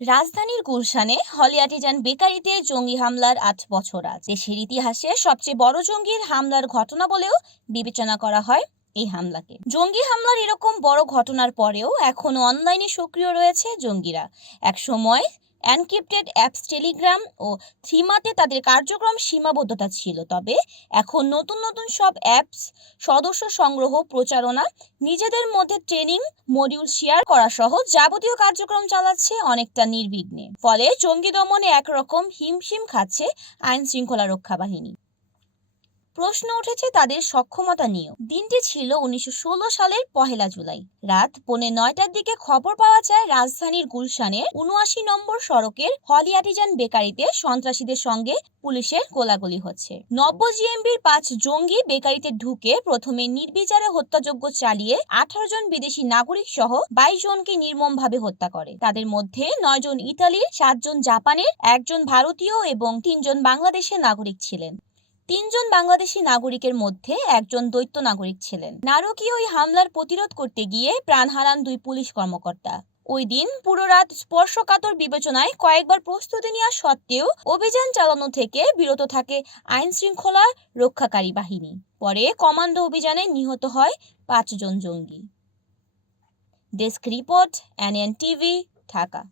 রাজধানীর গুলশানে Holey Artisan বেকারিতে জঙ্গি হামলার আট বছর আজ। দেশের ইতিহাসে সবচেয়ে বড় জঙ্গির হামলার ঘটনা বলেও বিবেচনা করা হয় এই হামলাকে। জঙ্গি হামলার এরকম বড় ঘটনার পরেও এখনও অনলাইনে সক্রিয় রয়েছে জঙ্গিরা। একসময় এনক্রিপ্টেড অ্যাপস টেলিগ্রাম ও থ্রিমাতে তাদের কার্যক্রম সীমাবদ্ধতা ছিল। তবে এখন নতুন নতুন সব অ্যাপস সদস্য সংগ্রহ, প্রচারণা, নিজেদের মধ্যে ট্রেনিং মডিউল শেয়ার করা সহ যাবতীয় কার্যক্রম চালাচ্ছে অনেকটা নির্বিঘ্নে। ফলে জঙ্গি দমনে একরকম হিমশিম খাচ্ছে আইন শৃঙ্খলা রক্ষা বাহিনী প্রশ্ন উঠেছে তাদের সক্ষমতা নিয়েও। দিনটি ছিল উনিশশো ষোলো সালের পহেলা জুলাই। রাত পৌনে নয়টার দিকে খবর পাওয়া যায় রাজধানীর গুলশানের উনআশি নম্বর সড়কের হলি বেকারিতে সন্ত্রাসীদের সঙ্গে পুলিশের গোলাগুলি হচ্ছে। নব্য জিএমবির পাঁচ জঙ্গি বেকারিতে ঢুকে প্রথমে নির্বিচারে হত্যাযজ্ঞ চালিয়ে আঠারো জন বিদেশি নাগরিক সহ বাইশ জনকে নির্মমভাবে হত্যা করে। তাদের মধ্যে নয় জন ইতালির সাতজন জাপানের একজন ভারতীয় এবং তিনজন বাংলাদেশের নাগরিক ছিলেন। তিনজন বাংলাদেশি নাগরিকের মধ্যে একজন দ্বৈত নাগরিক ছিলেন। নারকীয় ওই হামলার প্রতিরোধ করতে গিয়ে প্রাণ হারান দুই পুলিশ কর্মকর্তা। ওই দিন পুরো রাত স্পর্শকাতর বিবেচনায় কয়েকবার প্রস্তুতি নেওয়া সত্ত্বেও অভিযান চালানো থেকে বিরত থাকে আইন শৃঙ্খলা রক্ষাকারী বাহিনী। পরে কমান্ডো অভিযানে নিহত হয় পাঁচজন জঙ্গি। Desk report NN TV Dhaka.